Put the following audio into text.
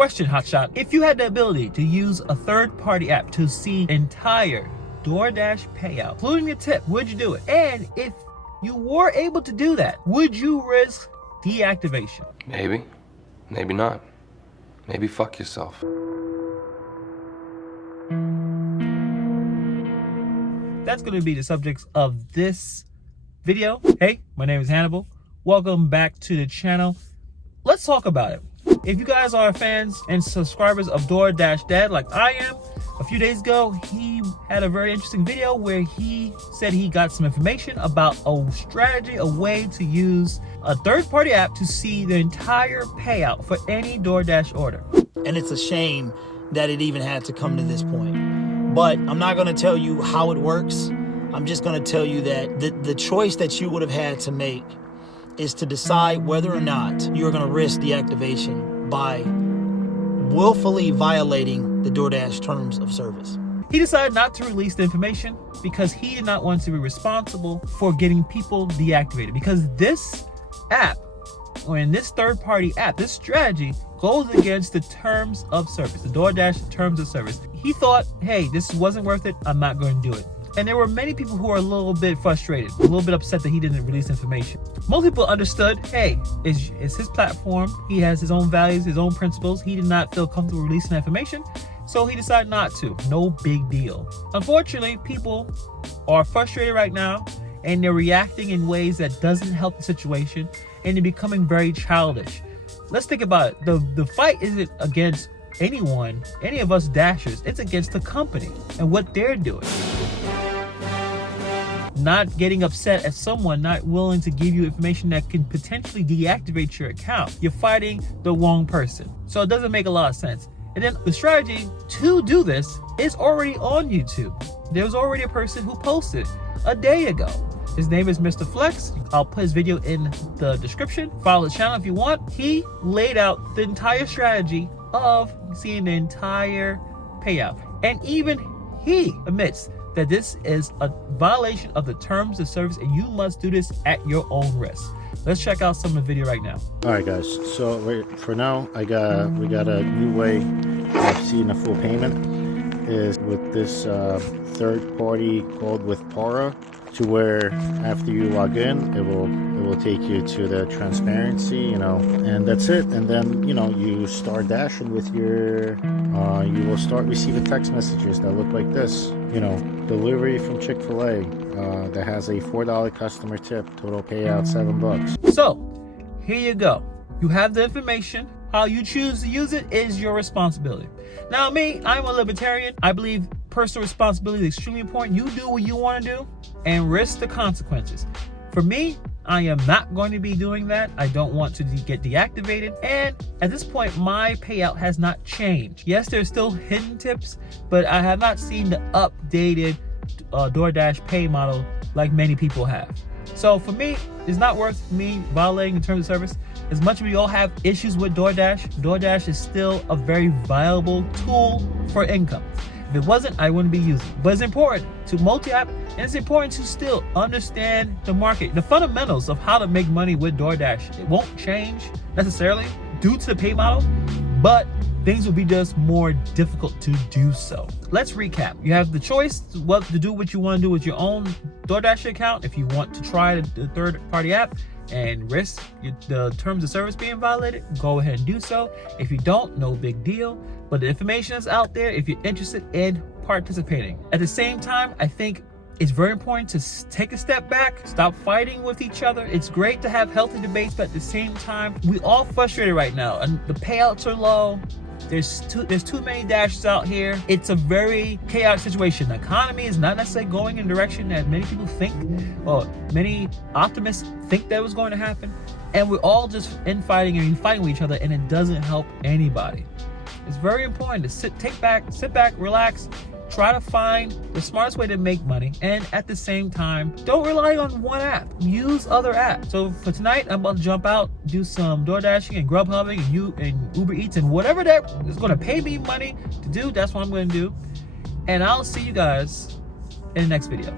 Question, Hotshot. If you had the ability to use a third-party app to see entire DoorDash payout, including the tip, would you do it? And if you were able to do that, would you risk deactivation? Maybe. Maybe not. Maybe fuck yourself. That's going to be the subjects of this video. Hey, my name is Hannibal. Welcome back to the channel. Let's talk about it. If you guys are fans and subscribers of DoorDash Dad like I am, a few days ago, he had a very interesting video where he said he got some information about a strategy, a way to use a third-party app to see the entire payout for any DoorDash order. And it's a shame that it even had to come to this point. But I'm not going to tell you how it works. I'm just going to tell you that the choice that you would have had to make is to decide whether or not you're going to risk deactivation by willfully violating the DoorDash terms of service. He decided not to release the information because he did not want to be responsible for getting people deactivated, because this app, or in this third-party app, this strategy goes against the terms of service, the DoorDash terms of service. He thought, hey, this wasn't worth it, I'm not going to do it. And there were many people who were a little bit frustrated, a little bit upset that he didn't release information. Most people understood, hey, it's his platform. He has his own values, his own principles. He did not feel comfortable releasing information, so he decided not to. No big deal. Unfortunately, people are frustrated right now, and they're reacting in ways that doesn't help the situation, and they're becoming very childish. Let's think about it. The fight isn't against anyone, any of us dashers. It's against the company and what they're doing. Not getting upset at someone not willing to give you information that can potentially deactivate your account. You're fighting the wrong person. So it doesn't make a lot of sense. And then the strategy to do this is already on YouTube. There was already a person who posted a day ago. His name is Mr. Flex. I'll put his video in the description. Follow the channel if you want. He laid out the entire strategy of seeing the entire payout. And even he admits that this is a violation of the terms of service, and you must do this at your own risk. Let's check out some of the video right now. All right, guys. So for now, we got a new way of seeing a full payment is with this third party called with Para, to where after you log in, it will take you to the transparency, and that's it. And then you start dashing with your you will start receiving text messages that look like this. Delivery from Chick-fil-A that has a $4 customer tip, total payout $7. So here you go. You have the information. How you choose to use it is your responsibility. Now me, I'm a libertarian. I believe personal responsibility is extremely important. You do what you want to do and risk the consequences. For me, I am not going to be doing that. I don't want to get deactivated. And at this point, my payout has not changed. Yes, there's still hidden tips, but I have not seen the updated DoorDash pay model like many people have. So for me, it's not worth me violating the terms of service. As much as we all have issues with DoorDash is still a very viable tool for income. If it wasn't, I wouldn't be using it. But it's important to multi-app, and it's important to still understand the market, the fundamentals of how to make money with DoorDash. It won't change necessarily due to the pay model, but things will be just more difficult to do so. Let's recap. You have the choice to do what you want to do with your own DoorDash account. If you want to try the third-party app and risk the terms of service being violated, go ahead and do so. If you don't, no big deal. But the information is out there if you're interested in participating. At the same time, I think it's very important to take a step back, stop fighting with each other. It's great to have healthy debates, but at the same time, we all frustrated right now, and the payouts are low. There's too many dashes out here. It's a very chaotic situation. The economy is not necessarily going in a direction that many people think, or many optimists think that was going to happen. And we're all just infighting and fighting with each other, and it doesn't help anybody. It's very important to sit back, relax, try to find the smartest way to make money, and at the same time, don't rely on one app. Use other apps. So for tonight, I'm about to jump out, do some DoorDashing and Grubhubbing and Uber Eats and whatever that is going to pay me money to do. That's what I'm going to do. And I'll see you guys in the next video.